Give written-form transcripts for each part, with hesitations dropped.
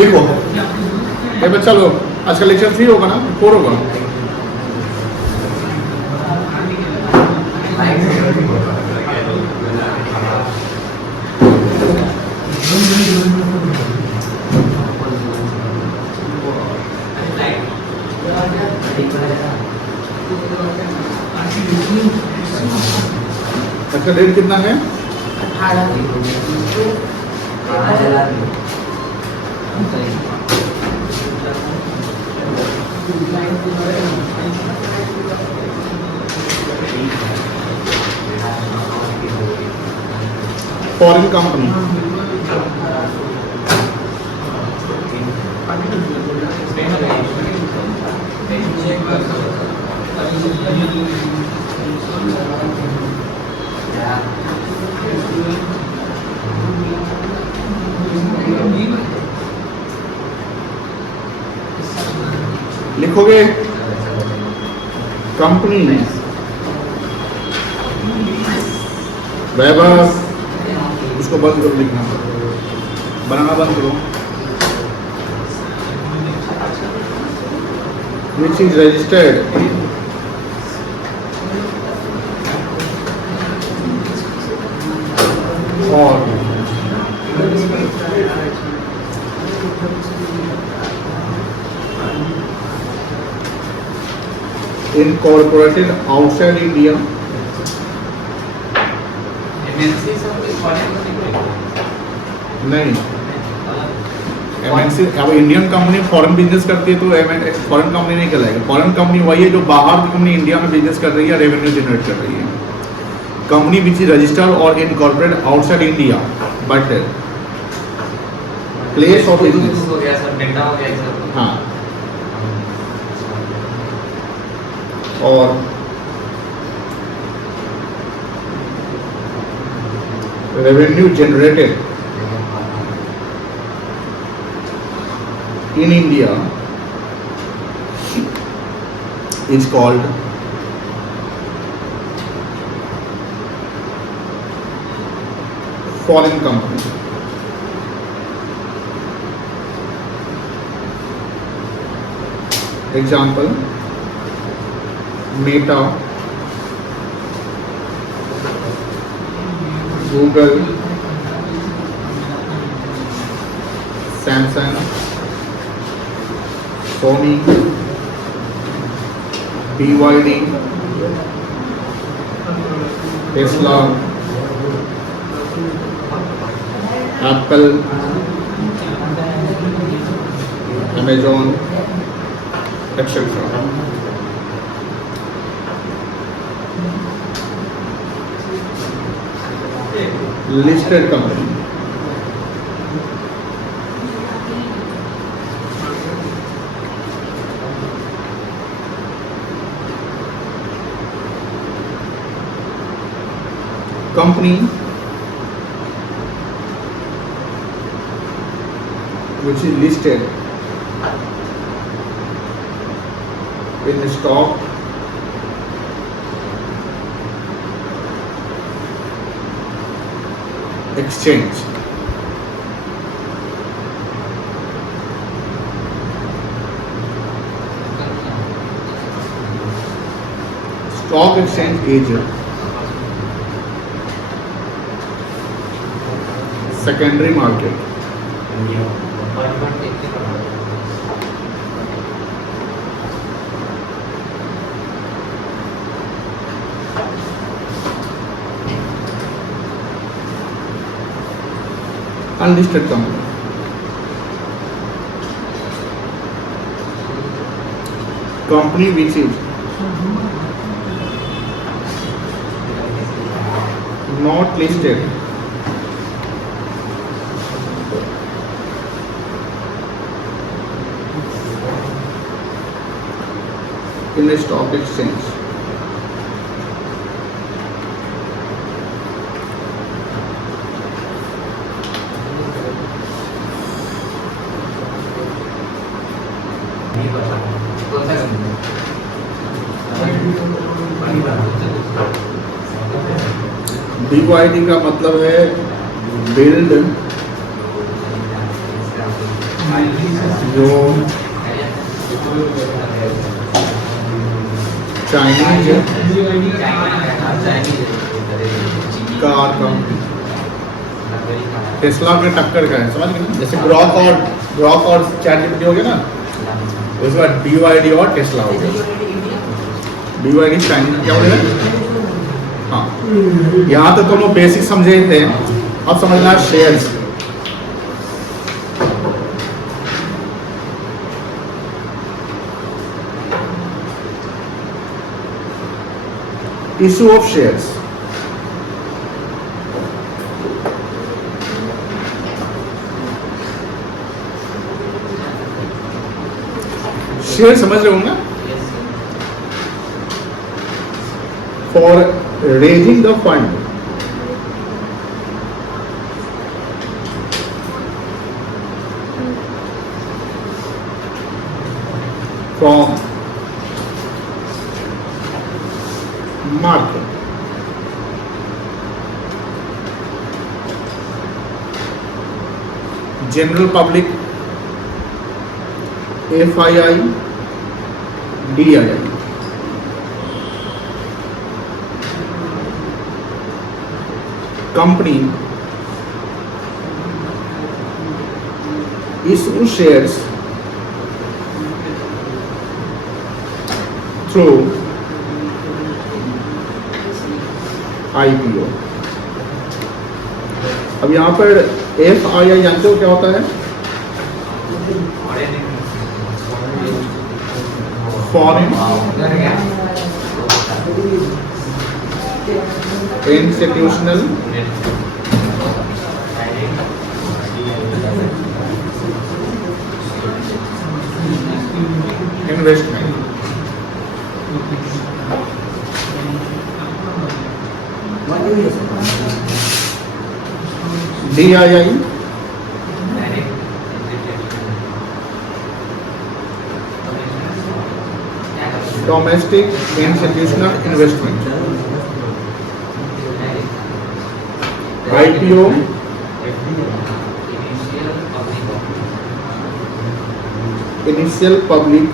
लिखो ये बच्चा लो आज का लेक्चर 3 होगा ना 4 होगा अच्छा रेट कितना है 18 फॉरेन कंपनी लिखोगे कंपनी वेबर उसको बंद करो लिखना बनाना बंद करो which is registered or incorporated outside India नहीं एमएनसी अब इंडियन कंपनी फॉरेन बिजनेस करती है तो फॉरेन कंपनी नहीं कहलाएगा फॉरेन कंपनी वही है जो बाहर की कंपनी इंडिया में बिजनेस कर रही है रेवेन्यू जनरेट कर रही है कंपनी विच इज रजिस्टर्ड और incorporated outside India but place of business हो गया सर डेटा हो गया सर हाँ और revenue generated in India is called foreign company. Example: Meta, Google, Samsung, Sony, BYD, Tesla, Apple, Amazon, etc. Listed company. Company which is listed in the stock exchange. Stock exchange agent. Secondary market. Unlisted company. Company which is not listed in a stock exchange. BYD का मतलब है build जो Chinese car company Tesla के टक्कर का है, समझ गए ना? जैसे ग्रॉक और चैटजीपीटी हो गया ना, उसके बाद BYD और टेस्ला हो गया। BYD चाइनीज क्या हो गया? हाँ, यहाँ तक तो हम लोग बेसिक समझे थे, अब समझना shares. Issue of shares. Share समझ रहे हो ना? For raising the fund from market, general public, FII, DII, company issue shares through IPO। अब यहाँ पर FII जानते हो क्या होता है? Foreign institutional investment. DII domestic institutional investment. IPO initial public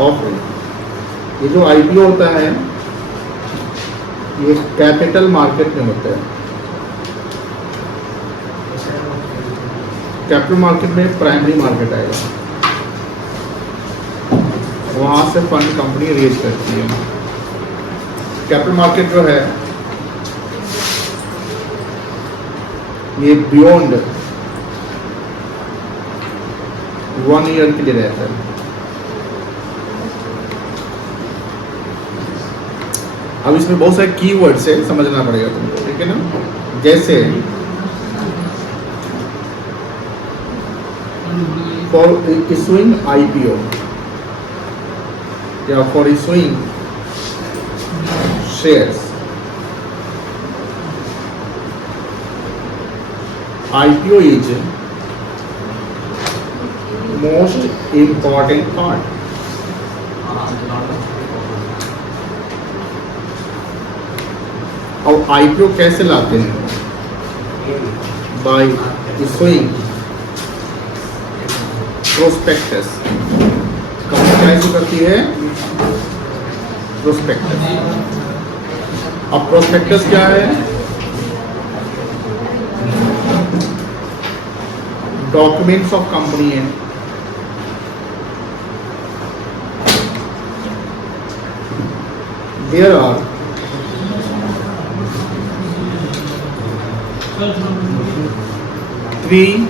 offering. ये जो IPO होता है ये कैपिटल मार्केट में होता है। कैपिटल मार्केट में प्राइमरी मार्केट आएगा, वहां से फंड कंपनी रेज करती है। कैपिटल मार्केट जो है ये बियॉन्ड 1 ईयर के लिए रहता है। अब इसमें बहुत सारे कीवर्ड्स है, समझना पड़ेगा तुमको, ठीक है ना? जैसे फॉर इशूइंग IPO या for issuing shares, IPO is most important part. और IPO कैसे लाते हैं? By issuing prospectus. कंपनी क्या इशू करती है? प्रोस्पेक्टस। अब प्रोस्पेक्टस क्या है? डॉक्यूमेंट्स ऑफ कंपनी है। There are 3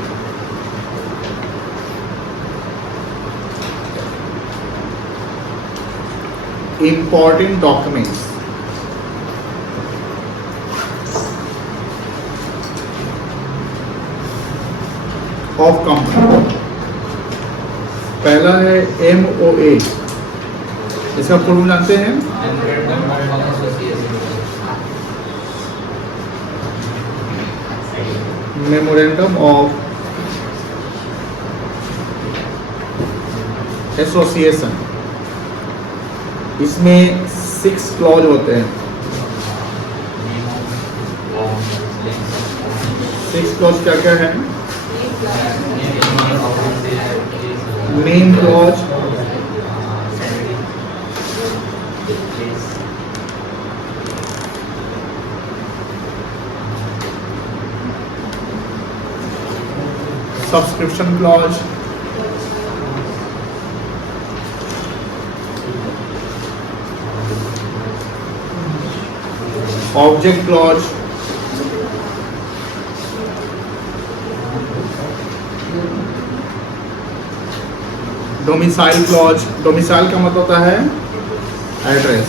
important documents of company। पहला है MOA, इसका फुल जानते हैं? Memorandum of association. इसमें 6 क्लॉज होते हैं। 6 क्लॉज क्या क्या है? Name clause, subscription clause, object clause, domicile clause. Domicile का मतलब होता है एड्रेस।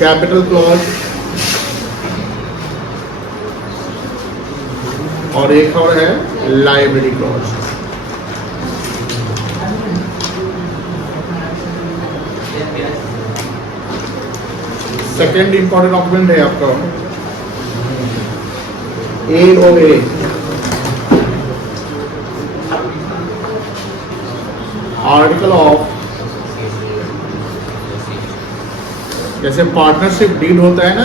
कैपिटल क्लॉज और एक और है library clause. Second important document है आपका AOA, आर्टिकल ऑफ, जैसे पार्टनरशिप डीड होता है ना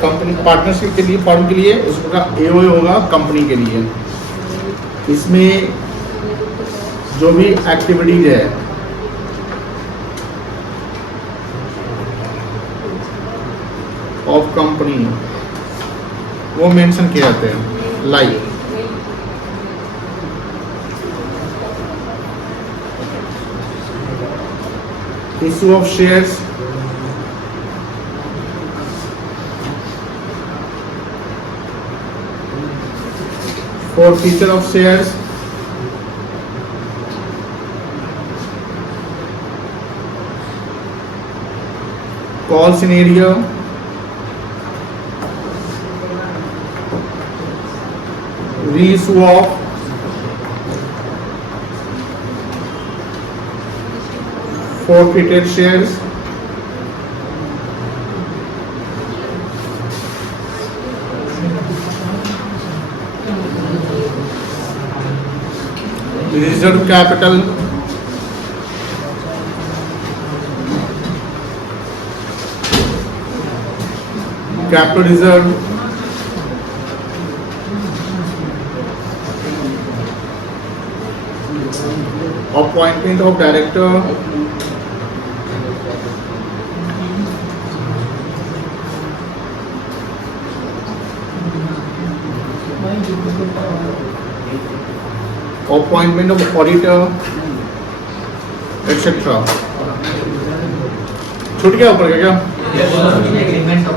कंपनी पार्टनरशिप के लिए फर्म के लिए, उसका AOA होगा कंपनी के लिए। इसमें जो भी एक्टिविटीज है ऑफ कंपनी वो मेंशन किए जाते हैं, like issue of shares, forfeiture of shares, call scenario, reissue of forfeited shares, reserve capital, capital reserve, appointment of director, appointment of auditor, etc. छूट गया ऊपर का क्या? Agreement of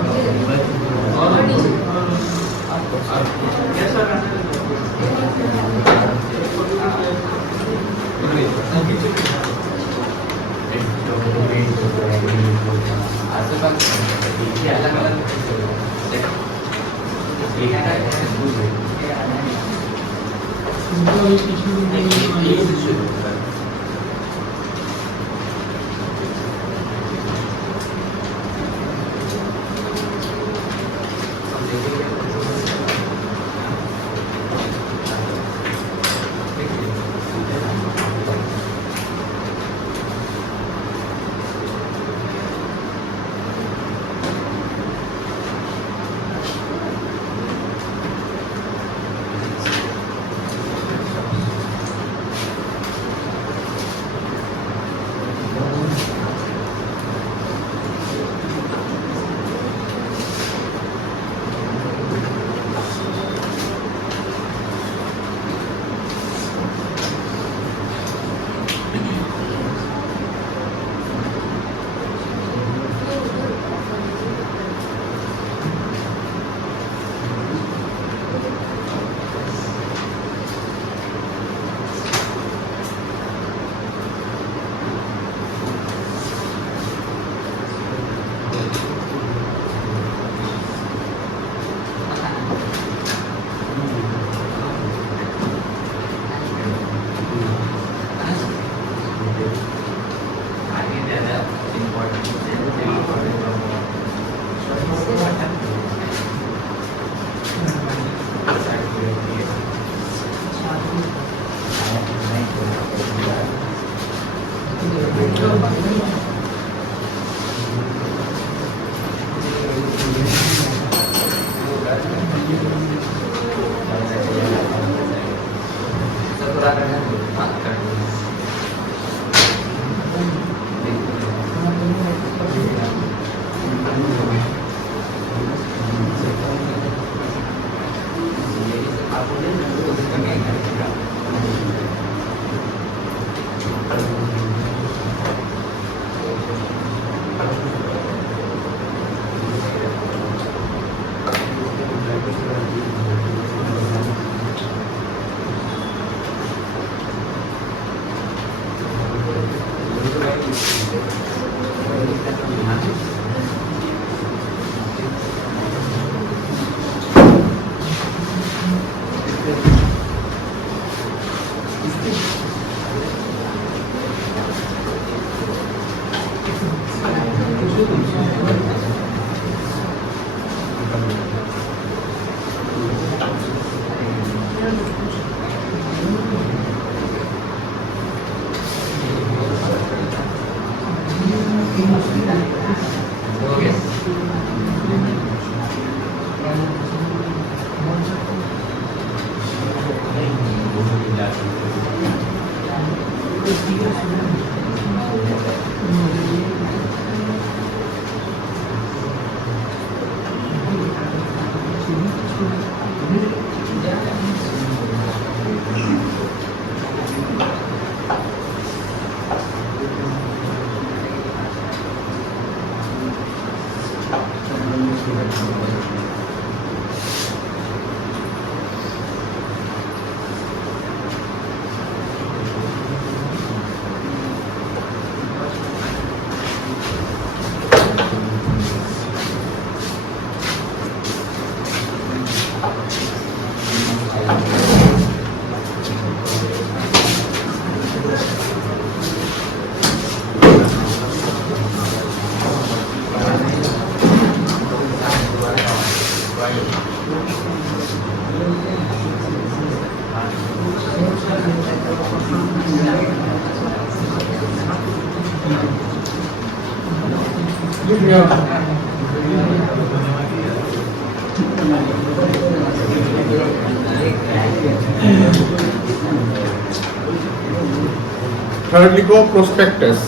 Thirdly, go prospectus.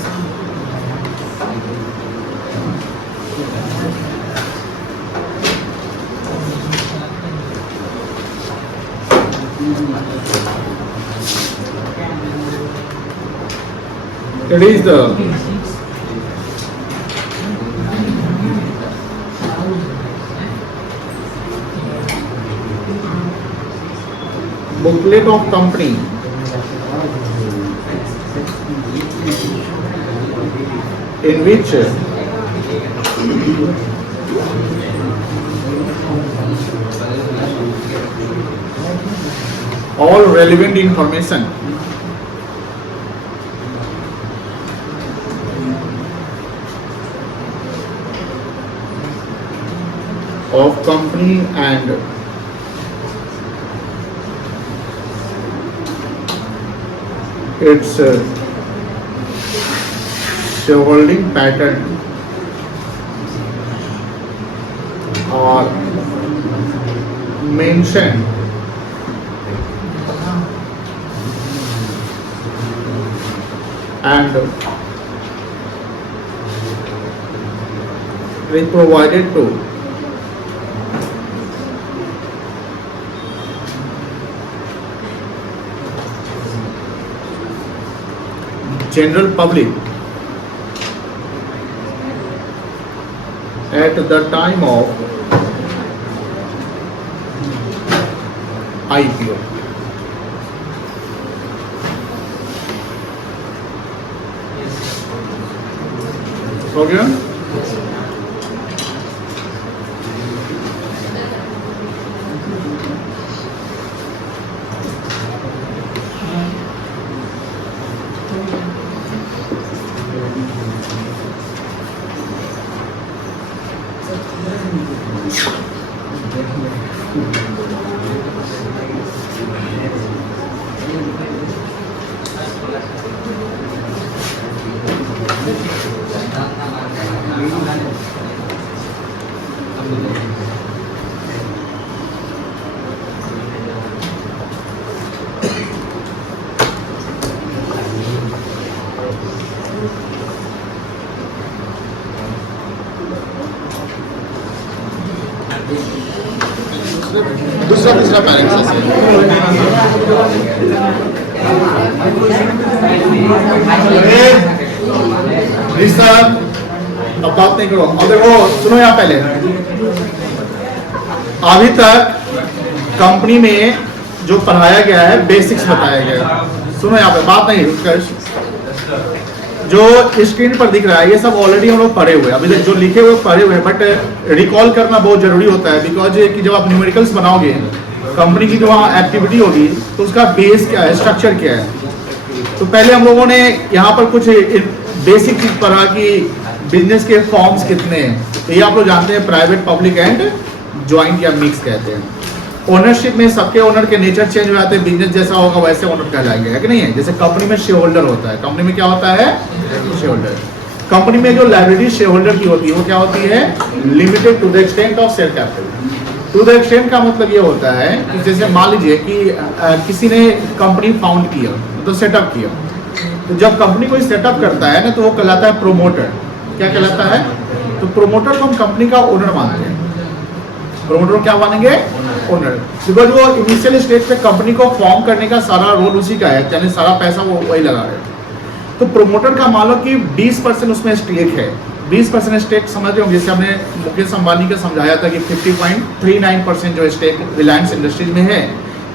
It is the booklet of company in which all relevant information of company and its shareholding pattern are mentioned and is provided to general public at the time of IPO. हो गया? दूसरा तीसरा parents अब बात नहीं करो। अब देखो सुनो यहाँ पहले, अभी तक कंपनी में जो पढ़ाया गया है बेसिक्स बताया गया है। सुनो यहाँ पे बात नहीं, जो स्क्रीन पर दिख रहा है ये सब ऑलरेडी हम लोग पढ़े हुए हैं, अभी तक जो लिखे हुए पढ़े हुए हैं, बट रिकॉल करना बहुत जरूरी होता है। बिकॉज कि जब आप न्यूमेरिकल्स बनाओगे कंपनी की जो वहाँ एक्टिविटी होगी तो उसका बेस क्या है, स्ट्रक्चर क्या है। तो पहले हम लोगों ने यहाँ पर कुछ बेसिक चीज पढ़ा कि बिजनेस के फॉर्म्स कितने हैं। तो ये आप लोग जानते हैं, प्राइवेट, पब्लिक एंड ज्वाइंट या मिक्स कहते हैं। ओनरशिप में सबके ओनर के नेचर चेंज हो जाते हैं, बिजनेस जैसा होगा वैसे ओनर कहलाएंगे, है कि नहीं है। जैसे कंपनी में शेयर होल्डर होता है, कंपनी में क्या होता है, शेयर होल्डर। कंपनी में जो लायबिलिटी शेयर होल्डर की होती है वो क्या होती है, limited to the extent of share capital. To the extent का मतलब ये होता है कि जैसे मान लीजिए कि किसी ने कंपनी फाउंड किया, तो सेटअप किया, तो जब कंपनी कोई सेटअप करता है ना तो वो कहलाता है प्रोमोटर। क्या कहलाता है, तो प्रोमोटर को हम कंपनी का ओनर मानते हैं। प्रोमोटर क्या मानेंगे, ओनर। बिकॉज वो इनिशियल स्टेज पे कंपनी को फॉर्म करने का सारा रोल उसी का है, यानी सारा पैसा वो वही लगा रहे हैं। तो प्रोमोटर का मान लो कि 20% उसमें स्टेक है। 20% स्टेक समझ रहे हो, जैसे हमने मुकेश अंबानी का समझाया था कि 50.39% जो स्टेक रिलायंस इंडस्ट्रीज में है,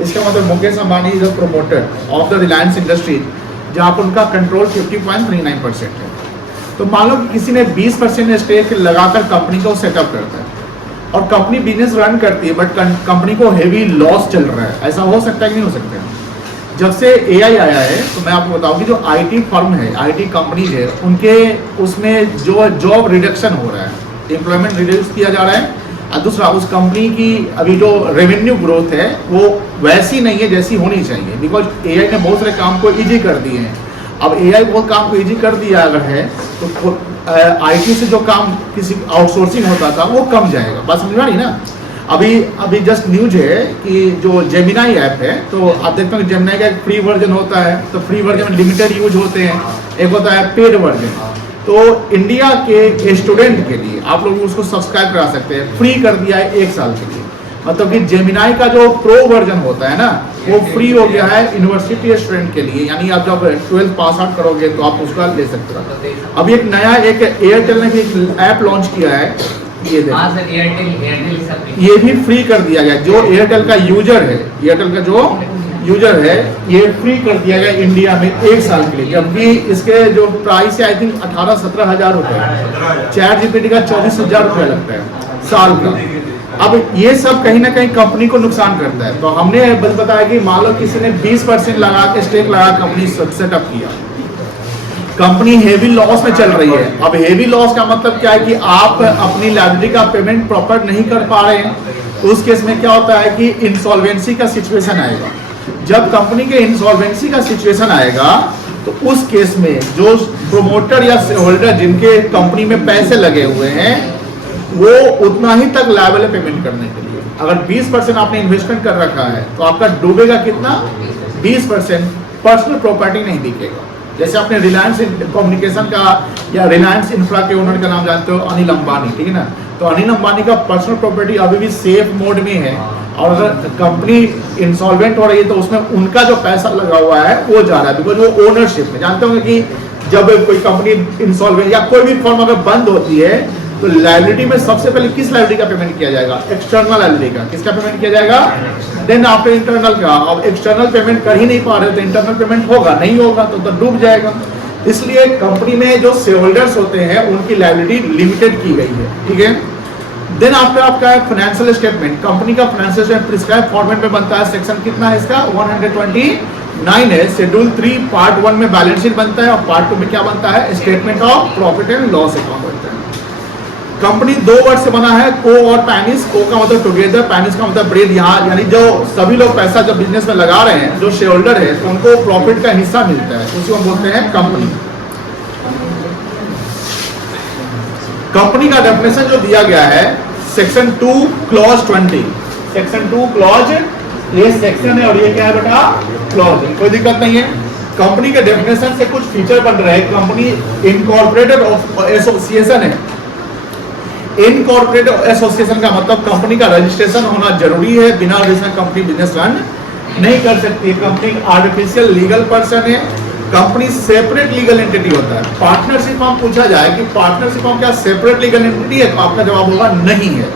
इसका मतलब Mukesh Ambani is the promoter of the Reliance industries, जहाँ पर उनका कंट्रोल 50.39% है। तो मान लो कि किसी ने 20% स्टेक लगाकर कंपनी को सेटअप करता है और कंपनी बिजनेस रन करती है, बट कंपनी को हेवी लॉस चल रहा है। ऐसा हो सकता है कि नहीं हो सकता है। जब से एआई आया है तो मैं आपको बताऊं कि जो आईटी फर्म है, आईटी कंपनीज है, उनके उसमें जो जॉब रिडक्शन हो रहा है, एम्प्लॉयमेंट रिड्यूस किया जा रहा है। और दूसरा, उस कंपनी की अभी जो रेवेन्यू ग्रोथ है वो वैसी नहीं है जैसी होनी चाहिए, बिकॉज एआई ने बहुत सारे काम को ईजी कर दिए हैं। अब एआई बहुत काम को ईजी कर दिया अगर है तो आईटी से जो काम किसी आउटसोर्सिंग होता था वो कम जाएगा। बात समझ में आ रही ना। अभी जस्ट न्यूज है कि जो जेमिनाई ऐप है, तो आप देखते हो कि जेमिनाई का एक फ्री वर्जन होता है, तो फ्री वर्जन में लिमिटेड यूज होते हैं, एक होता है पेड वर्जन। तो इंडिया के स्टूडेंट के लिए आप लोग उसको सब्सक्राइब करा सकते हैं, फ्री कर दिया है 1 साल के लिए। मतलब कि जेमिनाई का जो प्रो वर्जन होता है ना वो फ्री हो गया है यूनिवर्सिटी स्टूडेंट के लिए, यानी आप जब 12th पास आउट करोगे तो आप उसका ले सकते हो। अब एक नया एक एयरटेल ने भी ऐप लॉन्च किया है, ये देखो, ये भी फ्री कर दिया गया। जो एयरटेल का यूजर है, एयरटेल का जो यूजर है, ये फ्री कर दिया गया इंडिया में 1 साल के लिए, जबकि इसके जो प्राइस है आई थिंक 18-17 हज़ार रुपये, चैट जीपीटी का 24,000 रुपया लगता है साल का। अब ये सब कहीं ना कहीं कंपनी को नुकसान करता है। तो हमने बस बताया कि मान लो किसी ने 20% लगा के स्टेक लगा कंपनी सेटअप किया, कंपनी हेवी लॉस में चल रही है। अब हेवी लॉस का मतलब क्या है कि आप अपनी लायबिलिटी का पेमेंट प्रॉपर नहीं कर पा रहे हैं। तो उस केस में क्या होता है कि इंसॉल्वेंसी का सिचुएशन आएगा। जब कंपनी के इंसॉल्वेंसी का सिचुएशन आएगा तो उस केस में जो प्रोमोटर या शेयर होल्डर जिनके कंपनी में पैसे लगे हुए हैं वो उतना ही तक लायबल है पेमेंट करने के लिए। अगर 20% आपने इन्वेस्टमेंट कर रखा है तो आपका डूबेगा कितना, 20%। पर्सनल प्रॉपर्टी नहीं बिकेगा। जैसे आपने रिलायंस कम्युनिकेशन का या रिलायंस इंफ्रा के ओनर का नाम जानते हो, अनिल अंबानी, ठीक है ना। तो अनिल अंबानी का पर्सनल प्रॉपर्टी अभी भी सेफ मोड में है, और अगर कंपनी इंसॉल्वेंट हो रही है तो उसमें उनका जो पैसा लगा हुआ है वो जा रहा है, बिकॉज वो ओनरशिप में। जानते होंगे कि जब कोई कंपनी इंसॉल्वेंट या कोई भी फर्म अगर बंद होती है तो लायबिलिटी में सबसे पहले किस लायबिलिटी का पेमेंट किया जाएगा, एक्सटर्नल लायबिलिटी का। किसका पेमेंट किया जाएगा, देन आफ्टर इंटरनल का। अब एक्सटर्नल पेमेंट कर ही नहीं पा रहे तो इंटरनल पेमेंट होगा नहीं होगा तो डूब जाएगा। इसलिए कंपनी में जो शेयर होल्डर्स होते हैं उनकी लायबिलिटी लिमिटेड की गई है, ठीक है। देन आफ्टर आपका फाइनेंशियल स्टेटमेंट, कंपनी का फाइनेंशियल स्टेटमेंट प्रिस्क्राइब फॉर्मेट में बनता है। सेक्शन कितना है इसका, 129 है। शेड्यूल 3 पार्ट 1 में बैलेंस शीट बनता है और पार्ट 2 में क्या बनता है, statement of profit and loss account बनता है। कंपनी 2 वर्ड से बना है, को और पैनिस। को का मतलब टुगेदर, पैनिस का मतलब ब्रेड। यहाँ यानी जो सभी लोग पैसा जब बिजनेस में लगा रहे हैं, जो शेयर होल्डर है, तो उनको प्रॉफिट का हिस्सा मिलता है, उसको हम बोलते हैं कंपनी। कंपनी का डेफिनेशन जो दिया गया है सेक्शन 2 क्लॉज 20, सेक्शन 2 क्लॉज, ये सेक्शन है और ये क्या है बेटा, क्लॉज है, कोई दिक्कत नहीं है। कंपनी के डेफिनेशन से कुछ फीचर बन रहे हैं। कंपनी इनकॉर्पोरेटेड एसोसिएशन है। इनकॉर्पोरेटेड एसोसिएशन का मतलब कंपनी का रजिस्ट्रेशन होना जरूरी है, बिना रजिस्ट्रेशन कंपनी बिजनेस रन नहीं कर सकती। कंपनी आर्टिफिशियल लीगल पर्सन है, कंपनी सेपरेट लीगल एंटिटी होता है। पार्टनरशिप में पूछा जाए कि पार्टनरशिप में क्या सेपरेट लीगल एंटिटी है, तो आपका जवाब होगा नहीं है।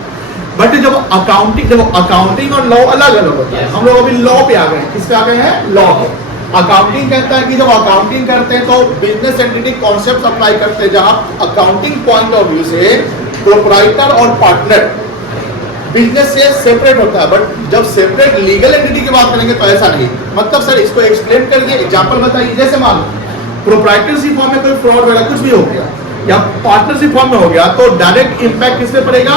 बट जब अकाउंटिंग और लॉ अलग अलग होता है, हम लोग अभी लॉ पे आ गए हैं। किस पे आ गए हैं, लॉ पे। अकाउंटिंग कहता है कि जब अकाउंटिंग करते हैं तो बिजनेस एंटिटी कॉन्सेप्ट अप्लाई करते हैं, जहां अकाउंटिंग पॉइंट ऑफ व्यू से प्रोप्राइटर और पार्टनर बिजनेस से सेपरेट होता है। बट जब सेपरेट लीगल एंटिटी की बात करेंगे तो ऐसा नहीं। मतलब सर इसको एक्सप्लेन करिए, एग्जांपल बताइए। जैसे मान लो प्रोप्राइटरशिप फॉर्म में कोई फ्रॉड वगैरह कुछ भी हो गया या पार्टनरशिप फॉर्म में हो गया तो डायरेक्ट इंपैक्ट किस पे पड़ेगा?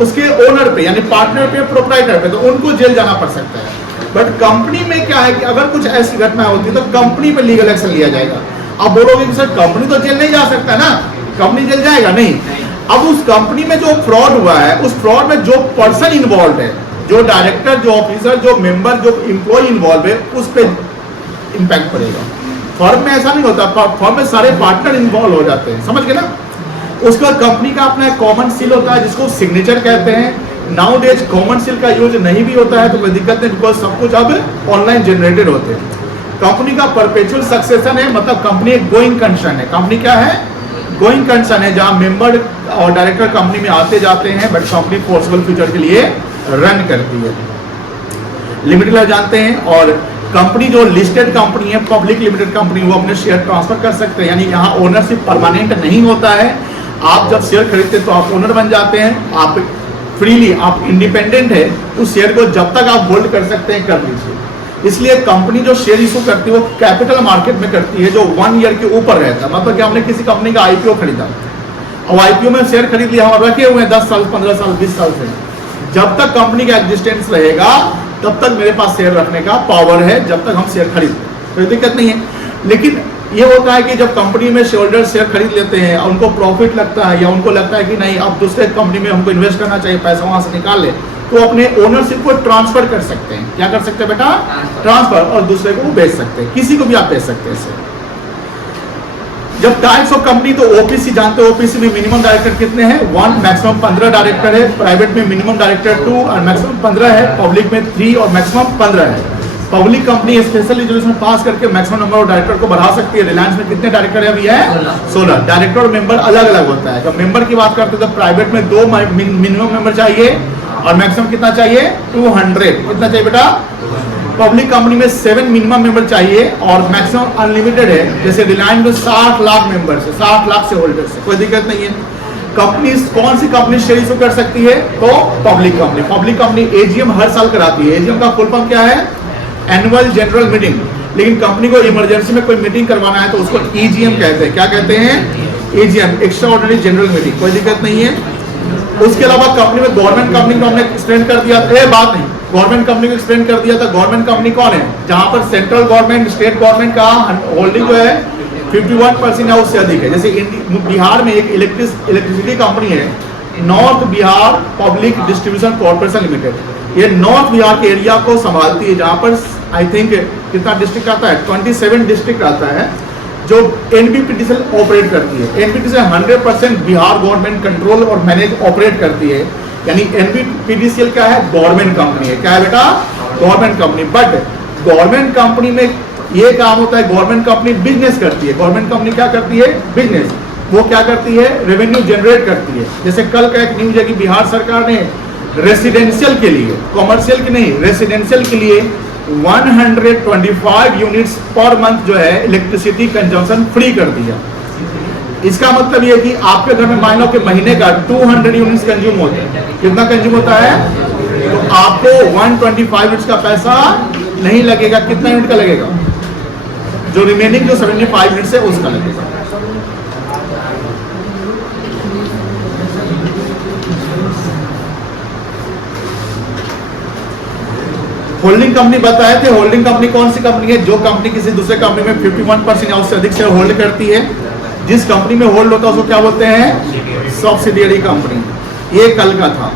उसके ओनर पे, यानी पार्टनर पे, प्रोप्राइटर पे, तो उनको जेल जाना पड़ सकता है। बट कंपनी में क्या है कि अगर कुछ ऐसी घटना होती है तो कंपनी पे लीगल एक्शन लिया जाएगा। अब बोलोगे कि सर कंपनी तो जेल नहीं जा सकता ना, कंपनी जेल जाएगा नहीं। अब उस कंपनी में जो फ्रॉड हुआ है, उस फ्रॉड में जो पर्सन इन्वॉल्व है, जो डायरेक्टर, जो ऑफिसर, जो मेंबर, जो एम्प्लॉय इन्वॉल्व है, उस पर इंपैक्ट पड़ेगा। फर्म में ऐसा नहीं होता, फर्म में सारे पार्टनर इन्वॉल्व हो जाते हैं, समझ गए ना। उसके बाद कंपनी का अपना कॉमन सील होता है जिसको सिग्नेचर कहते हैं। नाउ डेज कॉमन सील का यूज नहीं भी होता है तो कोई दिक्कत नहीं, बिकॉज सब कुछ अब ऑनलाइन जनरेटेड होते हैं। कंपनी का परपेचुअल सक्सेशन है, मतलब कंपनी एक गोइंग कंसर्न है। कंपनी क्या है? गोइंग कंसर्न है, जहां मेंबर और डायरेक्टर कंपनी में आते जाते हैं, बट कंपनी फोर्सेबल फ्यूचर के लिए रन करती है। लिमिटेड लाइफ जानते हैं, और कंपनी जो लिस्टेड कंपनी है, पब्लिक लिमिटेड कंपनी, वो अपने शेयर ट्रांसफर कर सकते हैं, यानी यहाँ ओनरशिप परमानेंट नहीं होता है। आप जब शेयर खरीदते हैं तो आप ओनर बन जाते हैं, आप फ्रीली, आप इंडिपेंडेंट है, उस शेयर को जब तक आप होल्ड कर सकते हैं कर लीजिए। इसलिए कंपनी जो शेयर इशू करती है वो कैपिटल मार्केट में करती है, जो 1 ईयर के ऊपर रहता है। मतलब कि हमने किसी कंपनी का आईपीओ खरीदा, अब आईपीओ में शेयर खरीद लिया, हम रखे हुए हैं 10 साल, 15 साल, 20 साल से। जब तक कंपनी का एग्जिस्टेंस रहेगा तब तक मेरे पास शेयर रखने का पावर है, जब तक हम शेयर खरीद, कोई दिक्कत नहीं है। लेकिन ये होता है कि जब कंपनी में शेयर होल्डर शेयर खरीद लेते हैं और उनको प्रॉफिट लगता है, या उनको लगता है कि नहीं अब दूसरे कंपनी में हमको इन्वेस्ट करना चाहिए, पैसा वहां से निकाल ले, तो अपने ओनरशिप को ट्रांसफर कर सकते हैं। क्या कर सकते हैं बेटा? ट्रांसफर, और दूसरे को बेच सकते हैं, किसी को भी आप बेच सकते हैं इससे। जब टाइप्स ऑफ कंपनी, तो ओपीसी जानते हो, ओपीसी में मिनिमम डायरेक्टर कितने हैं? 1, मैक्सिमम 15 डायरेक्टर है। प्राइवेट में मिनिमम डायरेक्टर 2 और मैक्सिमम 15 है। पब्लिक में 3 और मैक्सिमम 15 है। Public company special resolution pass करके मैक्सिमम नंबर ऑफ डायरेक्टर को बढ़ा सकती है। रिलायंस में कितने डायरेक्टर है अभी? है 16। डायरेक्टर और मेंबर अलग अलग होता है। जब मेंबर की बात करते हैं तो प्राइवेट में 2 मिनिमम मेंबर चाहिए और मैक्सिमम कितना चाहिए? 200। कितना चाहिए बेटा? पब्लिक कंपनी में 7 मिनिमम मेंबर चाहिए और मैक्सिमम अनलिमिटेड है। जैसे रिलायंस में 60 लाख मेंबर्स है, 60 लाख से होल्डर्स है, कोई दिक्कत नहीं है। कंपनी, कौन सी कंपनी शेयर इशू कर सकती है? तो public company. Public company AGM हर साल कराती है। एजीएम का फुल फॉर्म क्या है? Annual general meeting. लेकिन कंपनी को इमरजेंसी में कोई मीटिंग करवाना है तो उसको ईजीएम कहते हैं। क्या कहते हैं? EGM, extra ordinary general meeting, कोई दिक्कत नहीं है। उसके अलावा कंपनी में गवर्नमेंट कंपनी को हमने एक्सप्लेन कर दिया था, बात नहीं, गवर्नमेंट कंपनी को एक्सप्लेन कर दिया था। गवर्नमेंट कंपनी कौन है? जहां पर सेंट्रल गवर्नमेंट, स्टेट गवर्नमेंट का होल्डिंग जो है 51% या उससे अधिक है। जैसे बिहार में एक इलेक्ट्रिसिटी कंपनी है, north Bihar public distribution corporation limited. ये नॉर्थ बिहार के एरिया को संभालती है, जहां पर आई थिंक कितना डिस्ट्रिक्ट आता है? 27 डिस्ट्रिक्ट आता है, जो एनबीपीटीसीएल ऑपरेट करती है। एनबीपीटीसीएल 100% बिहार गवर्नमेंट कंट्रोल और मैनेज ऑपरेट करती है। यानी एनबीपीटीसीएल क्या है? गवर्नमेंट कंपनी है। क्या है बेटा? Government company. But government company में ये काम होता है, गवर्नमेंट कंपनी बिजनेस करती है। गवर्नमेंट कंपनी क्या करती है? बिजनेस। वो क्या करती है? रेवेन्यू जनरेट करती है। जैसे कल का एक न्यूज है कि बिहार सरकार ने रेसिडेंशियल के लिए, कॉमर्शियल की नहीं, रेसिडेंशियल के लिए 125 यूनिट्स पर मंथ जो है इलेक्ट्रिसिटी कंजम्पशन फ्री कर दिया। इसका मतलब ये कि आपके घर में मान लो कि महीने का 200 यूनिट्स कंज्यूम होता है। कितना कंज्यूम होता है? तो आपको 125 यूनिट्स का पैसा नहीं लगेगा। कितना यूनिट का लगेगा? जो रिमेनिंग जो 75 यूनिट्स है उसका लगेगा। होल्डिंग कंपनी बताए थे। होल्डिंग कंपनी कौन सी कंपनी है? जो कंपनी किसी दूसरे कंपनी में 51% या उससे अधिक शेयर होल्ड करती है। जिस कंपनी में होल्ड होता है उसको क्या बोलते हैं? Subsidiary company. ये कल का था।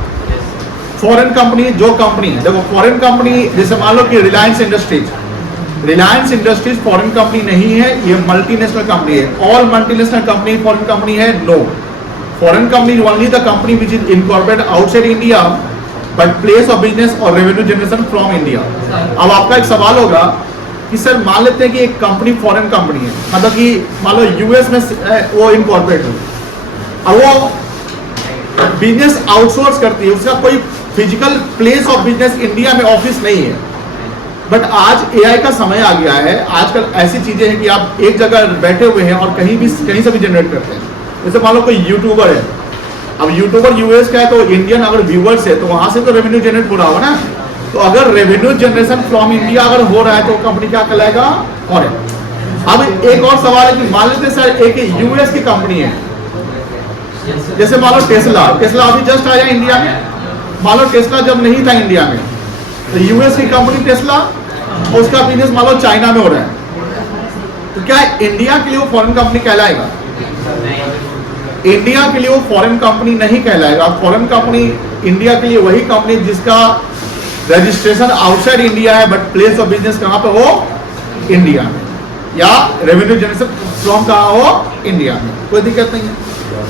फॉरेन कंपनी, जो कंपनी है, देखो फॉरेन कंपनी, जैसे मान लो कि Reliance Industries, Reliance Industries foreign company नहीं है, ये मल्टीनेशनल कंपनी है। All multinational company foreign company है? No. Foreign company only the company which is incorporated outside India but place of business और रेवेन्यू जनरेशन फ्रॉम इंडिया। अब आपका एक सवाल होगा कि सर मान लेते हैं कि एक कंपनी फॉरेन कंपनी है, मतलब कि मान लो यूएस में वो इनकॉर्पोरेट है, अब वो बिजनेस आउटसोर्स करती है, उसका कोई physical place of business India में ऑफिस नहीं है, बट आज एआई का समय आ गया है। आजकल ऐसी चीजें हैं कि आप एक जगह बैठे हुए हैं और कहीं से भी जनरेट करते हैं। जैसे मान लो कोई यूट्यूबर है, अब यूट्यूबर यूएस का है तो इंडियन अगर व्यूवर्स है तो वहां से तो रेवेन्यू जनरेट हो रहा होगा ना। तो अगर रेवेन्यू जनरेशन फ्रॉम इंडिया अगर हो रहा है तो कंपनी क्या कहलाएगा? फॉरेन। अब एक और सवाल है कि मान लेते हैं सर एक यूएस की कंपनी है, जैसे मान लो टेस्ला अभी जस्ट आया इंडिया में। मान लो टेस्ला जब नहीं था इंडिया में तो यूएस की कंपनी टेस्ला, उसका बिजनेस मान लो चाइना में हो रहा है, तो क्या इंडिया के लिए वो फॉरेन कंपनी कहलाएगा? इंडिया के लिए वो फॉरेन कंपनी नहीं कहलाएगा। फॉरेन कंपनी इंडिया के लिए वही कंपनी जिसका रजिस्ट्रेशन आउटसाइड इंडिया है बट प्लेस ऑफ बिजनेस कहां पे हो? इंडिया में, या रेवेन्यू जनरेशन फ्रॉम कहां हो? इंडिया में, कोई दिक्कत नहीं है।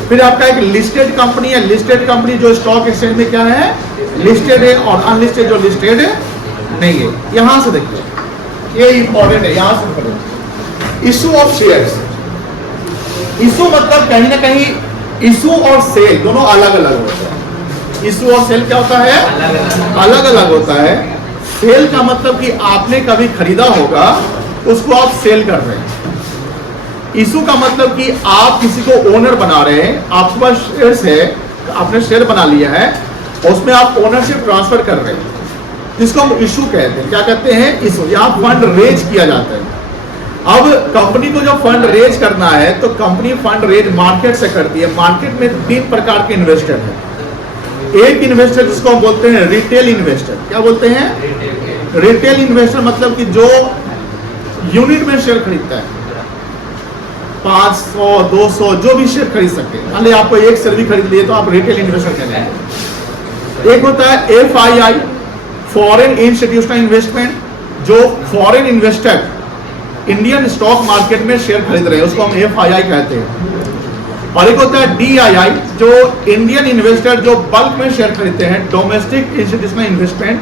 फिर आपका एक लिस्टेड कंपनी है। लिस्टेड कंपनी जो स्टॉक एक्सचेंज में क्या है? लिस्टेड है, और अनलिस्टेड जो लिस्टेड है नहीं है। यहां से देखिए, ये इंपॉर्टेंट है, यहां से पढ़ो। Issue of shares. इशू मतलब कहीं ना कहीं इशू और सेल दोनों अलग अलग होता है। इशू और सेल क्या होता है? अलग अलग होता है। सेल का मतलब कि आपने कभी खरीदा होगा उसको आप सेल कर रहे हैं। इशू का मतलब कि आप किसी को ओनर बना रहे हैं, आपके पास शेयर्स है, आपने शेयर बना लिया है, उसमें आप ओनरशिप ट्रांसफर कर रहे हैं, जिसको हम इशू कहते हैं। क्या कहते हैं? इशू। यहाँ फंड रेज किया जाता है। अब कंपनी को जब फंड रेज करना है तो कंपनी फंड रेज मार्केट से करती है। मार्केट में 3 प्रकार के इन्वेस्टर हैं। एक इन्वेस्टर जिसको हम बोलते हैं रिटेल इन्वेस्टर। क्या बोलते हैं? रिटेल इन्वेस्टर मतलब कि जो यूनिट में शेयर खरीदता है, 500 200 जो भी शेयर खरीद सकते हैं। मान लीजिए आपको एक शेयर भी खरीद लिए तो आप रिटेल इन्वेस्टर कहलाएंगे। एक होता है FII, फॉरेन इंस्टीट्यूशनल इन्वेस्टमेंट, जो foreign investor Indian stock market में शेयर खरीद रहे हैं, उसको हम FII कहते हैं। और एक होता है DII, जो इंडियन इन्वेस्टर जो बल्क में शेयर खरीदते हैं, डोमेस्टिक इंस्टीट्यूशनल इन्वेस्टमेंट,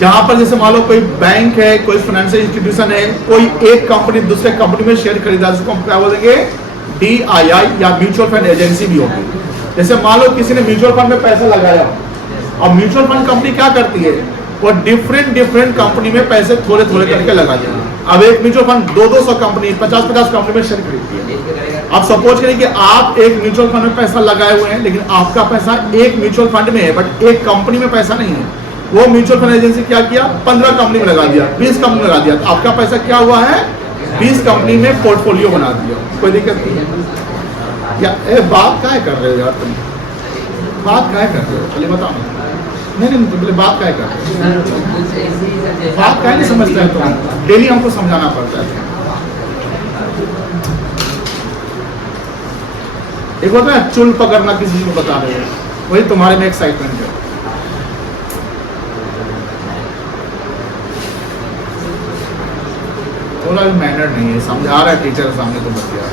जहां पर जैसे मान लो कोई बैंक है, कोई फाइनेंशियल इंस्टीट्यूशन है, कोई एक कंपनी दूसरे कंपनी में शेयर खरीदा, जिसको हम क्या बोलेंगे? DII, या म्यूचुअल फंड एजेंसी भी होगी। जैसे मान लो किसी ने म्यूचुअल फंड में पैसा लगाया, और म्यूचुअल फंड कंपनी क्या करती है? वो डिफरेंट कंपनी में पैसे थोड़े करके लगा देंगे। अब एक म्यूचुअल फंड 200 कंपनी 50 कंपनी में शेयर खरीदती है। अब सपोज करिए कि आप एक म्यूचुअल फंड में पैसा लगाए हुए हैं, लेकिन आपका पैसा एक म्यूचुअल फंड में है बट एक कंपनी में पैसा नहीं है। वो म्यूचुअल फंड एजेंसी क्या किया? 15 कंपनी में लगा दिया, 20 कंपनी में लगा दिया, तो आपका पैसा क्या हुआ है? 20 कंपनी में पोर्टफोलियो बना दिया। कोई दिक्कत नहीं है। या बात क्या कर रहे हो यार तुम? बात क्या कर रहे हो? पहले बताओ। नहीं पहले बात क्या कर रहे हो? बात क्या नहीं समझते हैं तुम? डेली हमको समझाना पड़ता है। एक होता है चुल पकड़ना, किसी को बता रहे हो, वही तुम्हारे में एक्साइटमेंट है। थोड़ा भी मैनर नहीं है, समझा रहा है टीचर सामने तो बतिया।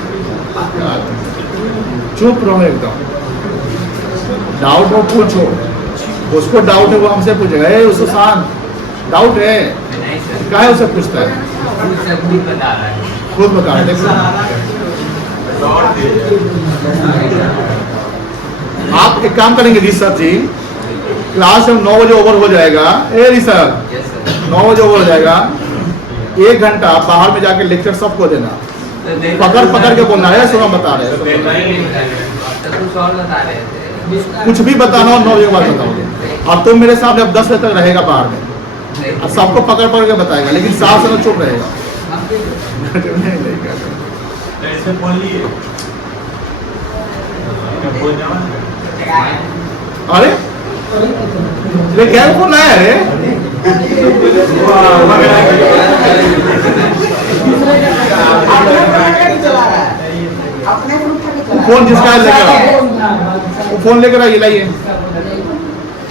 चुप रहो एकदम। डाउट हो पूछो, उसको डाउट है वो हमसे पूछेगा, उसको शांत डाउट है क्या है, उसे पूछता है, खुद बता रहे। देखो आप एक काम करेंगे रिसर्च जी, क्लास में 9 बजे ओवर हो जाएगा। रिसर्च 9 बजे ओवर हो जाएगा, 1 घंटा बाहर में जाके लेक्चर सबको देना, पकड़ के बोलना है। सुना बता रहे कुछ भी बताना हो 9 बजे के बाद बताओगे, और तुम मेरे सामने अब 10 बजे तक रहेगा बाहर में, और सबको पकड़ के बताएगा, लेकिन साफ से चुप रहेगा। अरे ले क्या फोन आया है? फोन जिसका है लेकर आओ, वो फोन लेकर आइए, लाइए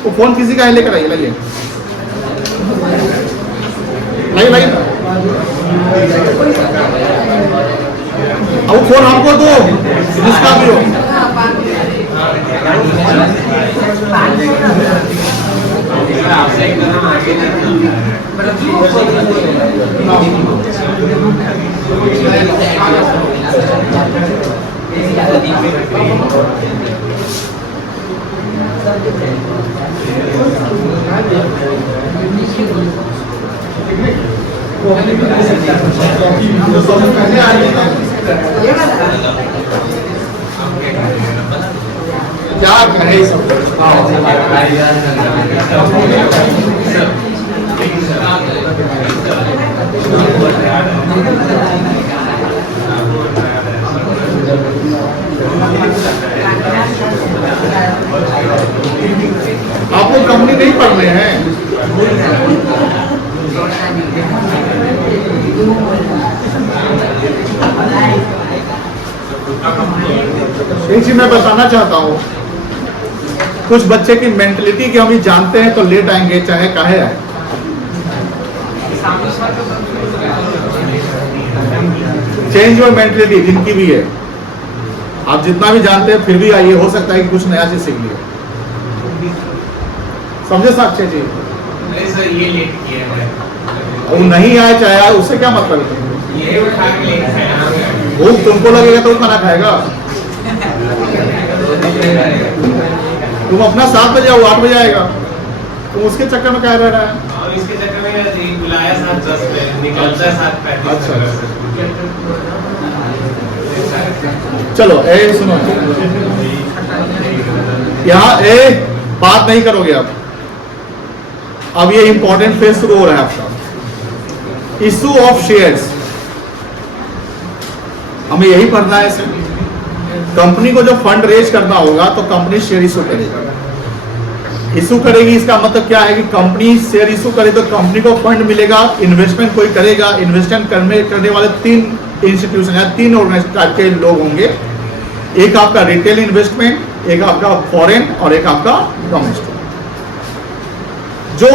वो फोन किसी का है, लेकर आइए, लाइए लाइए। अब वो फोन हमको दो, जिसका भी हो। Thank you. पहले आ रही है। क्या कहे सब आप लोग कंपनी नहीं पढ़ रहे हैं। एक चीज मैं बताना चाहता हूँ, कुछ बच्चे की मेंटलिटी की हम ही जानते हैं तो लेट आएंगे चाहे काहे आए। चेंज योर मेंटलिटी जिनकी भी है, आप जितना भी जानते हैं फिर भी आइए, हो सकता है कि कुछ नया चीज सीख लिया। समझे साक्षी जी? नहीं सर, ये लेट किया है। वो नहीं आए चाहे आए उससे क्या मतलब है? ये उठा के लेट खाना भूख तुमको लगेगा तो खाना खाएगा। तुम अपना 7 बजे आओ, 8 बजे आएगा, तुम उसके चक्कर में क्या रह रहा है? और इसके चक्कर में बुलाया 7:10 पे, निकलता है 7:35। अच्छा। चलो ए सुनो, यहाँ ए बात नहीं करोगे अब ये इंपॉर्टेंट फेज शुरू हो रहा है आपका, इशू ऑफ शेयर्स। हमें यही पढ़ना है सर। कंपनी को जो फंड रेज करना होगा तो कंपनी शेयर इशू करेगी। इशू करेगी इसका मतलब क्या है कि कंपनी शेयर इशू करे तो कंपनी को फंड मिलेगा, इन्वेस्टमेंट कोई करेगा। इन्वेस्टमेंट करने वाले 3 इंस्टीट्यूशन या 3 ऑर्गेनाइजेशन टाइप के लोग होंगे। एक आपका रिटेल इन्वेस्टमेंट, एक आपका फॉरेन और एक आपका डोमेस्टिक। जो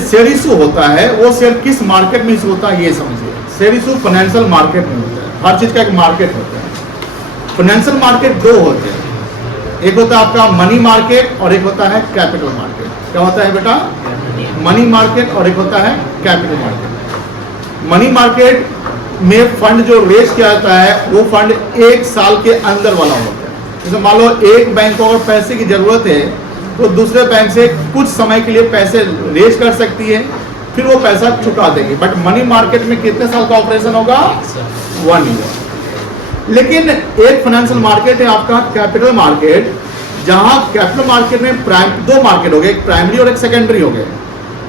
शेयर इशू होता है वो शेयर किस मार्केट में इशू होता है ये समझिए। शेयर इशू फाइनेंशियल मार्केट में होता है। हर चीज का एक मार्केट होता है। फाइनेंशियल मार्केट 2 होते हैं, एक होता है आपका मनी मार्केट और एक होता है कैपिटल मार्केट। क्या होता है बेटा? मनी मार्केट और एक होता है कैपिटल मार्केट। मनी मार्केट में फंड जो रेज किया जाता है वो फंड 1 साल के अंदर वाला होता है। जैसे मान लो एक बैंक को अगर पैसे की जरूरत है तो दूसरे बैंक से कुछ समय के लिए पैसे रेज कर सकती है, फिर वो पैसा चुका देगी। बट मनी मार्केट में कितने साल का ऑपरेशन होगा? 1 ईयर। लेकिन एक फाइनेंशियल मार्केट है आपका कैपिटल मार्केट, जहां कैपिटल मार्केट में 2 मार्केट हो गए, एक प्राइमरी और एक सेकेंडरी हो गए।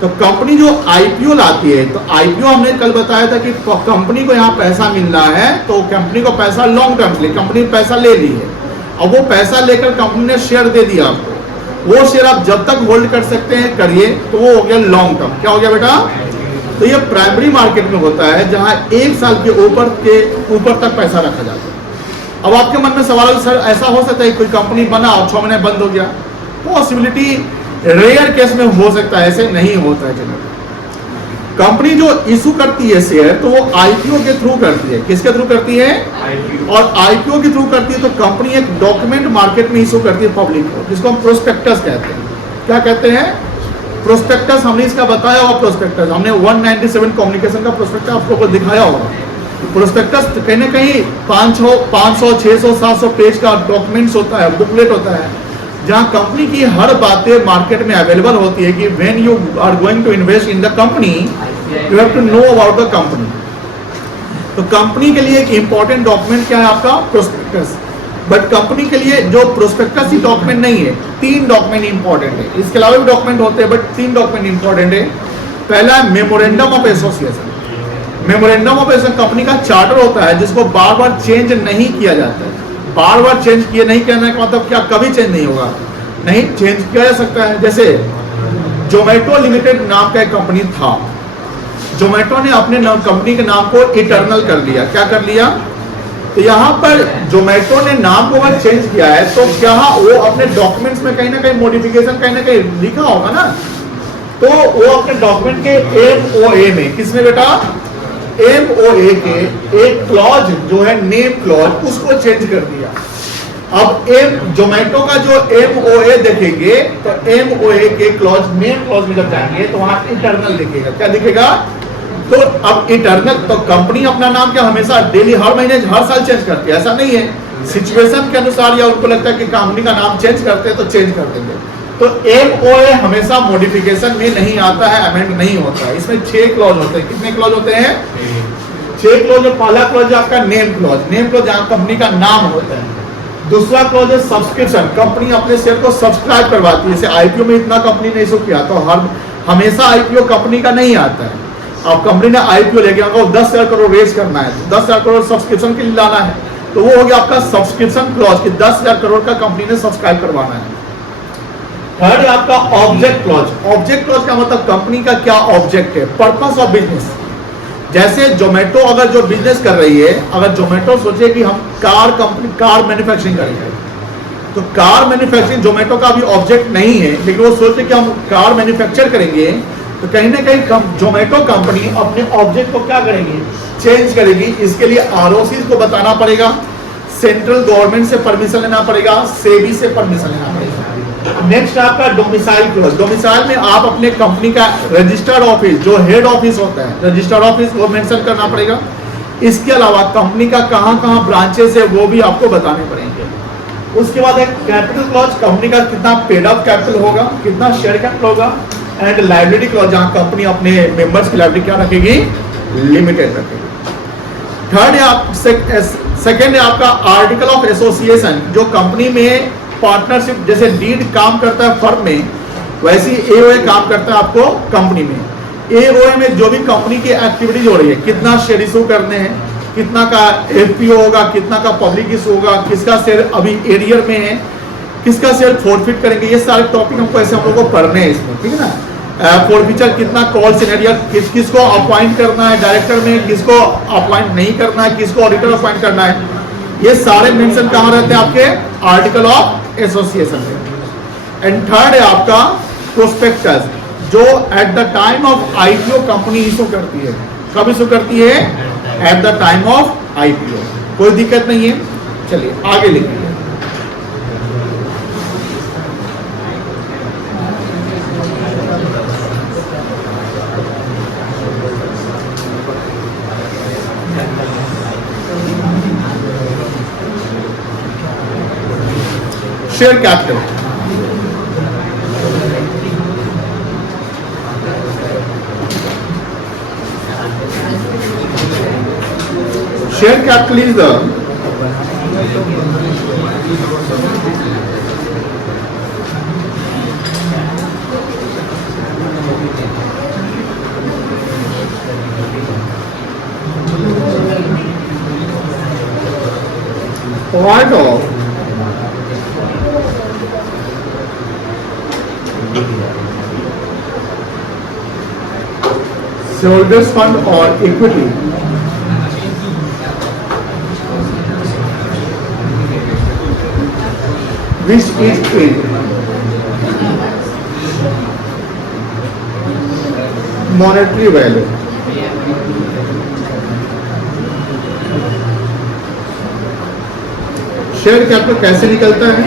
तो कंपनी जो आईपीओ लाती है, तो आईपीओ हमने कल बताया था कि कंपनी को यहाँ पैसा मिल रहा है तो कंपनी को पैसा लॉन्ग टर्म के लिए, कंपनी पैसा ले ली है, अब वो पैसा लेकर कंपनी ने शेयर दे दिया आपको। वो शेयर आप जब तक होल्ड कर सकते हैं करिए, तो वो हो गया लॉन्ग टर्म। क्या हो गया बेटा? तो ये प्राइमरी मार्केट में होता है जहां 1 साल के ऊपर तक पैसा रखा जाता है। अब आपके मन में सवाल है, सर ऐसा हो सकता है कोई कंपनी बना और 6 महीने बंद हो गया? पॉसिबिलिटी रेयर केस में हो सकता है, ऐसे नहीं होता है जनरली। कंपनी जो इशू करती है शेयर तो वो आईपीओ के थ्रू करती है। किसके थ्रू करती है? और आईपीओ के थ्रू करती है तो कंपनी एक डॉक्यूमेंट मार्केट में इशू करती है पब्लिक को, जिसको हम प्रोस्पेक्टस कहते हैं। क्या कहते हैं? प्रोस्पेक्टस। हमने इसका बताया होगा प्रोस्पेक्टस, हमने 197 कम्युनिकेशन का प्रोस्पेक्टस आपको दिखाया होगा। प्रोस्पेक्टस कहीं ना कहीं 500, 600, 700 पेज का डॉक्यूमेंट्स होता है, बुकलेट होता है, जहां कंपनी की हर बातें मार्केट में अवेलेबल होती है कि when you are going to invest in the company you have to know about the company. तो कंपनी के लिए एक इंपॉर्टेंट डॉक्यूमेंट क्या है आपका? प्रोस्पेक्टस। बट कंपनी के लिए जो प्रोस्पेक्टस ही डॉक्यूमेंट नहीं है, 3 डॉक्यूमेंट इंपॉर्टेंट है। इसके अलावा भी डॉक्यूमेंट होते हैं बट 3 डॉक्यूमेंट इंपॉर्टेंट है। पहला है memorandum of association. Memorandum of association company का चार्टर होता है जिसको बार बार चेंज नहीं किया जाता है। बार बार चेंज किए नहीं करने का मतलब क्या? कभी चेंज नहीं होगा, नहीं चेंज किया जा सकता है। जैसे जोमेटो लिमिटेड नाम का एक कंपनी था, जोमेटो ने अपने कंपनी के नाम को इटर्नल कर लिया। क्या कर लिया? तो यहाँ पर जोमेटो ने नाम को अगर चेंज किया है तो क्या वो अपने डॉक्यूमेंट्स में कहीं ना कहीं मॉडिफिकेशन कहीं ना कहीं लिखा होगा ना, तो वो अपने डॉक्यूमेंट के MOA में, किसमें बेटा? MOA के एक क्लॉज जो है नेम क्लॉज, उसको चेंज कर दिया। अब जोमेटो का जो MOA देखेंगे तो MOA के क्लॉज नेम क्लॉज में जब जाएंगे तो वहां इंटरनल दिखेगा। क्या दिखेगा? तो अब इंटरनल, तो कंपनी अपना नाम क्या हमेशा डेली, हर महीने, हर साल चेंज करती है? ऐसा नहीं है। सिचुएशन के अनुसार या उनको लगता है कि कंपनी का नाम चेंज करते हैं तो चेंज कर देंगे। तो MOA हमेशा मॉडिफिकेशन में नहीं आता है, अमेंड नहीं होता है। इसमें 6 क्लॉज होते हैं। कितने क्लॉज होते हैं? 6 क्लॉज। पहला क्लॉज आपका नेम क्लॉज, नेम क्लॉज जहां कंपनी का नाम होता है। दूसरा क्लॉज है सब्सक्रिप्शन, कंपनी अपने शेयर को सब्सक्राइब करवाती है। जैसे आईपीओ में इतना कंपनी ने इशू किया, तो हमेशा आईपीओ कंपनी का नहीं आता है। अब कंपनी ने आईपीओ लेके आपको 10,000 करोड़ रेज करना है, 10,000 करोड़ सब्सक्रिप्शन के लिए लाना है, तो वो हो गया आपका सब्सक्रिप्शन क्लॉज कि 10,000 करोड़ का कंपनी ने सब्सक्राइब करवाना है। थर्ड है आपका ऑब्जेक्ट क्लॉज। ऑब्जेक्ट क्लॉज का मतलब कंपनी का क्या ऑब्जेक्ट है, पर्पस ऑफ बिजनेस। जैसे जोमेटो अगर जो बिजनेस कर रही है, अगर जोमेटो सोचे कि हम कार मैन्युफैक्चरिंग करेंगे, तो कार मैन्युफैक्चरिंग जोमेटो का भी ऑब्जेक्ट नहीं है, लेकिन वो सोचते कि हम कार मैन्युफैक्चर करेंगे, तो कहीं ना कहीं जोमेटो कंपनी अपने ऑब्जेक्ट को क्या करेगी, चेंज करेगी। इसके लिए आरओसी को बताना पड़ेगा, सेंट्रल गवर्नमेंट से परमिशन लेना पड़ेगा, सेबी से परमिशन लेना पड़ेगा। नेक्स्ट आपका डोमिसाइल क्लॉज। डोमिसाइल में आप अपने कंपनी का रजिस्टर्ड ऑफिस, जो हेड ऑफिस होता है, रजिस्टर्ड ऑफिस वो मेंशन करना पड़ेगा। इसके अलावा कंपनी का कहां ब्रांचेस है वो भी आपको बताने पड़ेंगे। उसके बाद एक कैपिटल क्लॉज, कंपनी का कितना पेड अप कैपिटल होगा, कितना शेयर कैपिटल होगा। एंड लायबिलिटी क्लॉज, जहां कंपनी अपने मेंबर्स की लायबिलिटी क्या रखेगी, लिमिटेड रखेगी। थर्ड है आप सेकेंड है आपका आर्टिकल ऑफ एसोसिएशन। जो कंपनी में पार्टनरशिप, जैसे डीड काम करता है फर्म में, वैसे एओए काम करता है आपको कंपनी में। एओए में जो भी कंपनी की एक्टिविटीज हो रही है, कितना शेयर इशू करने हैं, कितना का एफपीओ होगा, कितना का पब्लिक इशू होगा, किसका शेयर अभी एरियर में है, किसका शेयर फोरफिट करेंगे, ये सारे टॉपिक हमको ऐसे हम लोग को पढ़ने हैं इसमें, ठीक है ना। फोरफिचर, कितना कॉल सिनेरियो, किसको अपॉइंट करना है डायरेक्टर में, किसको अपॉइंट नहीं करना है, किसको ऑडिटर अपॉइंट करना है, ये सारे मेंशन कहाँ रहते हैं आपके आर्टिकल ऑफ एसोसिएशन में। एंड थर्ड है आपका प्रोस्पेक्टस, जो at the time of IPO company issue करती है। कब इशू करती है? At the time of IPO. कोई दिक्कत नहीं है, चलिए आगे लिखिए। Share capital, share capital is the part of shareholders fund or equity which is in monetary value. Share capital कैसे निकलता है?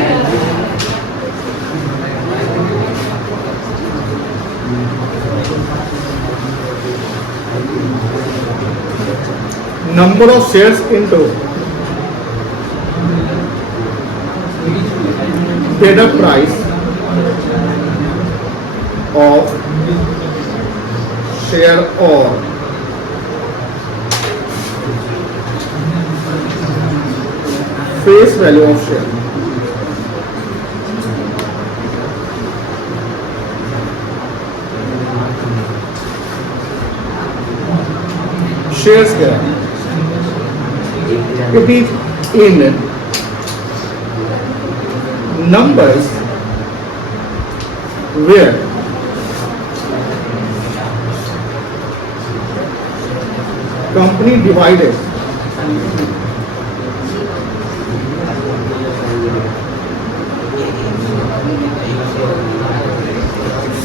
Number of shares into paid up price of share और face value of share. Shares क्या है? It is in numbers where company divided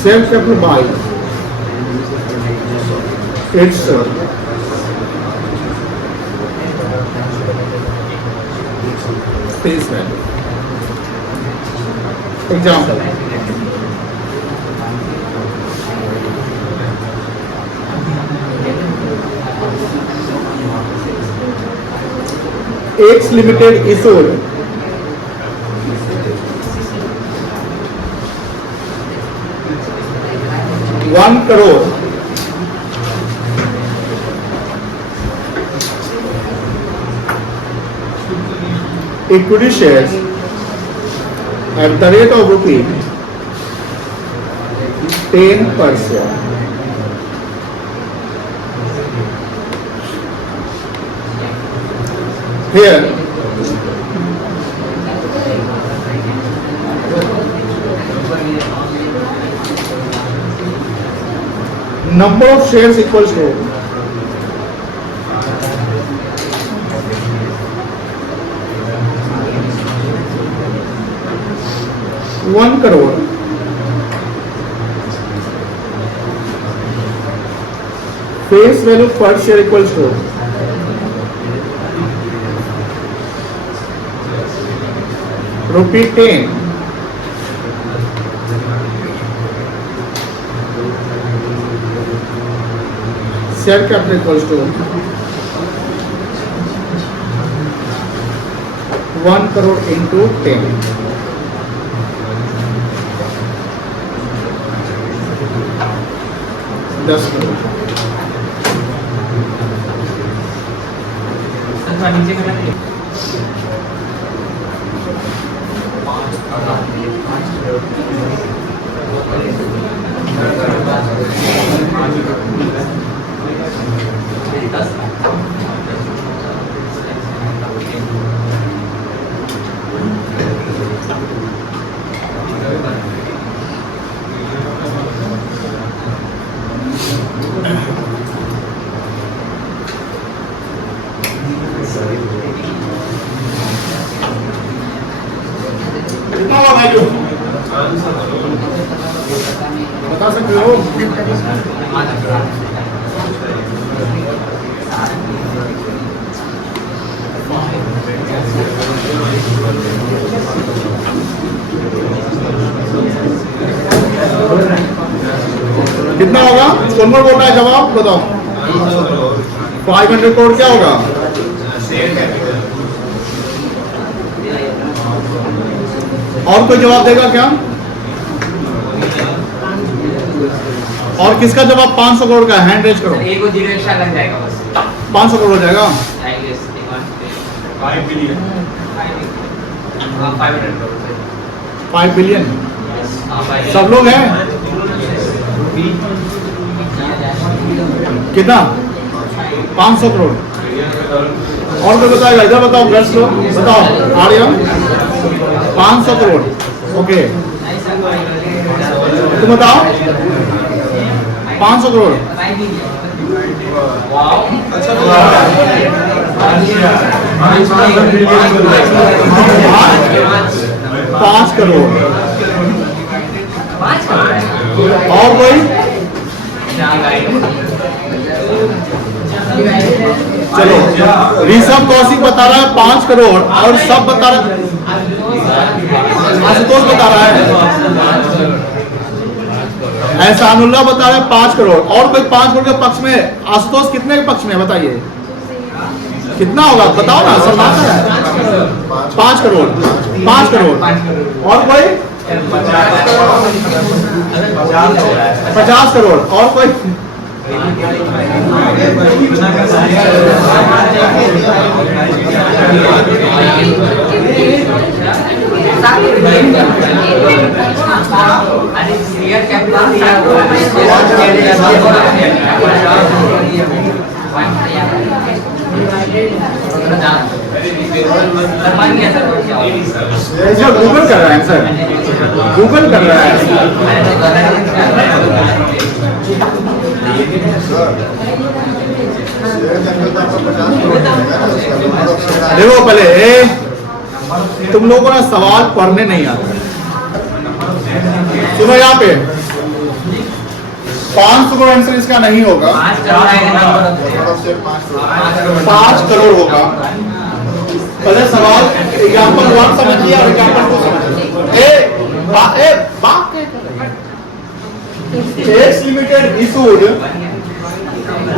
share capital by its face value. Example, X Limited issued 1 crore equity shares at the rate of ₹10 per share. Here, number of shares equals to ₹1 crore. Face value per share equals to ₹10. Share capital equals to 1 crore into 10. $10 crore. नीचे का नहीं कितना हुआ value बता सकते हो? कितना होगा? सोनमर बोल रहा है, जवाब बताओ। 500 करोड़ क्या होगा? और कोई जवाब देगा क्या? और किसका जवाब 500 करोड़ का? हैंड रेज करो। एक को 0 एक्स्ट्रा लग जाएगा बस 500 करोड़ हो जाएगा। 5 बिलियन 5 बिलियन सब सब लोग हैं? कितना? 500 करोड़। और कोई बताएगा? इधर बताओ, गर्ल्स लोग बताओ। आर्या 500 करोड़। ओके, तुम बताओ। 500 करोड़। 5 करोड़। और कोई? चलो, ऋषभ कौशिक बता रहा है 5 करोड़ और सब बता रहा है, आशुतोष बता रहा है, एहसानुल्लाह बता रहा है 5 करोड़। और कोई 5 करोड़ के पक्ष में? आशुतोष कितने के पक्ष में बताइए? कितना होगा बताओ ना, सलमान है। 5 करोड़। 5 करोड़। और कोई? 50 करोड़। और कोई? गूगल कर रहा है सर, गूगल कर रहा है। देखो पहले तुम लोगों को ना सवाल पढ़ने नहीं आता। सुनो यहाँ पे 500 करोड़ आंसर इसका नहीं होगा। 5 करोड़ होगा। पहले सवाल एग्जाम्पल 1 समझिए और एग्जाम्पल 2 समझिए। X limited issued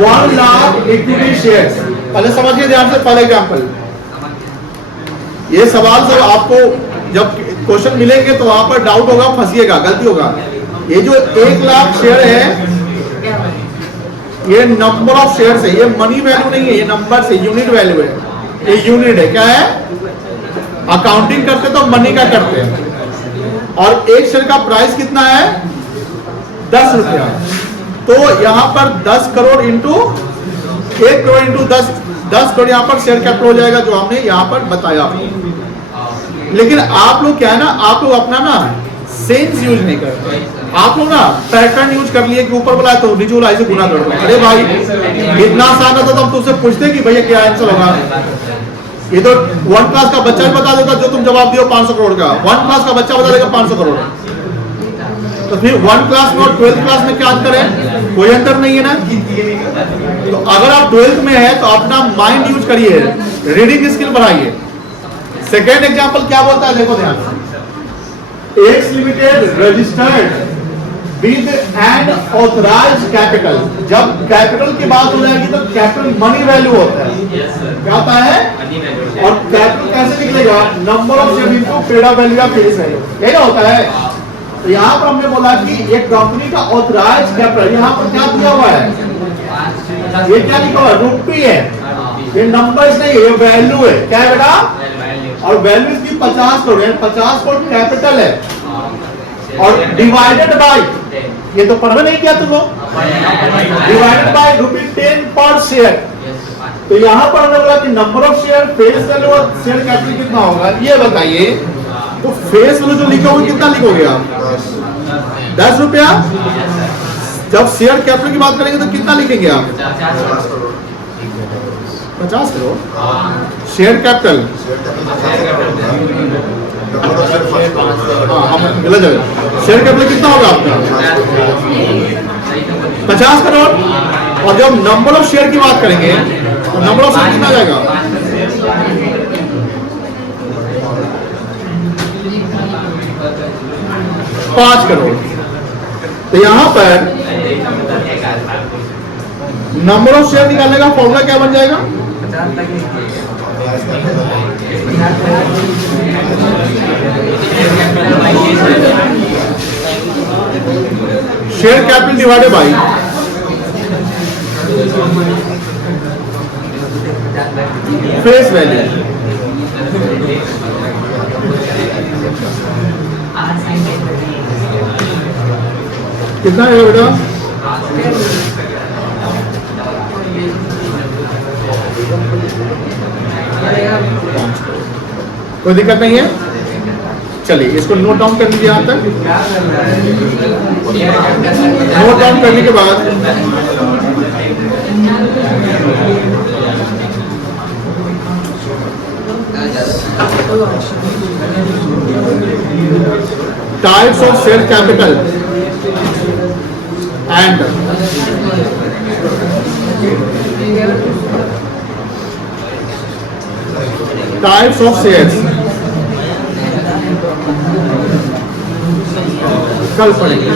1 lakh equity shares. पहले समझिए ध्यान से। पहले एग्जाम्पल, ये सवाल सब आपको जब क्वेश्चन मिलेंगे तो वहां पर डाउट होगा, फंसिएगा, गलती होगा। ये जो 1 लाख शेयर है, ये नंबर ऑफ शेयर्स है, ये मनी वैल्यू नहीं है, ये नंबर से यूनिट वैल्यू है, ये यूनिट है। क्या है? अकाउंटिंग करते तो मनी का करते हैं। और एक शेयर का प्राइस कितना है? 10 रुपया। तो यहां पर 10 करोड़ इंटू 1 करोड़ इंटू 10 करोड़ यहां पर शेयर कैपिटल हो जाएगा, जो हमने यहां पर बताया आपको। लेकिन आप लोग क्या है ना, आप लोग अपना ना सेंस यूज नहीं करते। आप लोग ना पैटर्न यूज कर लिए कि ऊपर वाला है तो नीचे वाला ऐसे गुना कर दो। अरे भाई इतना आसान होता तो हम तुमसे पूछते कि भैया क्या आंसर होगा। ये तो 1 क्लास का बच्चा भी बता देता, जो तुम जवाब दियो 500 करोड़ का 1 क्लास का बच्चा बता देगा 500 करोड़। तो फिर 1 क्लास में और 12th क्लास में क्या अंतर है? कोई अंतर नहीं है ना। तो अगर आप 12th में है तो अपना माइंड यूज करिए, रीडिंग स्किल बढ़ाइए। सेकेंड एग्जांपल क्या बोलता है, देखो ध्यान से। X limited registered with N authorised capital. जब कैपिटल की बात हो जाएगी तो कैपिटल मनी वैल्यू होता है। क्या होता है? और कैपिटल कैसे निकलेगा? Number of share into paid up value का फेस है, यही ना होता है। तो यहाँ पर हमने बोला कि एक कंपनी का ऑथराइज्ड कैपिटल, यहाँ पर क्या दिया हुआ है? ये क्या लिखा हुआ है? रुपी है। ये नंबर्स नहीं है, ये वैल्यू है। क्या है बेटा? और वैल्यू इसकी 50 करोड़ है, 50 करोड़ कैपिटल है। और डिवाइडेड बाय, ये तो पढ़ना नहीं किया तुम लोग, डिवाइडेड बाय ₹10 पर शेयर। तो यहाँ पर हमने बोला कि number of share, face value और शेयर कैपिटल कितना होगा, ये बताइए। तो फेस वैल्यू जो लिखा होगा कितना लिखोगे आप? 10 रुपया। जब शेयर कैपिटल की बात करेंगे तो कितना लिखेंगे आप? 50 करोड़। शेयर कैपिटल हम गलत जगह। शेयर कैपिटल कितना होगा आपका? 50 करोड़। और जब नंबर ऑफ शेयर की बात करेंगे तो नंबर ऑफ शेयर कितना आ जाएगा? 5 करोड़। तो यहां पर नंबर ऑफ शेयर निकालने का फॉर्मूला क्या बन जाएगा? Share capital divided by face value. कितना है बेटा? कोई दिक्कत नहीं है। चलिए इसको नोट डाउन कर लीजिए। यहां तक नोट डाउन करने के बाद types of share capital and types of shares कल पढ़ेंगे।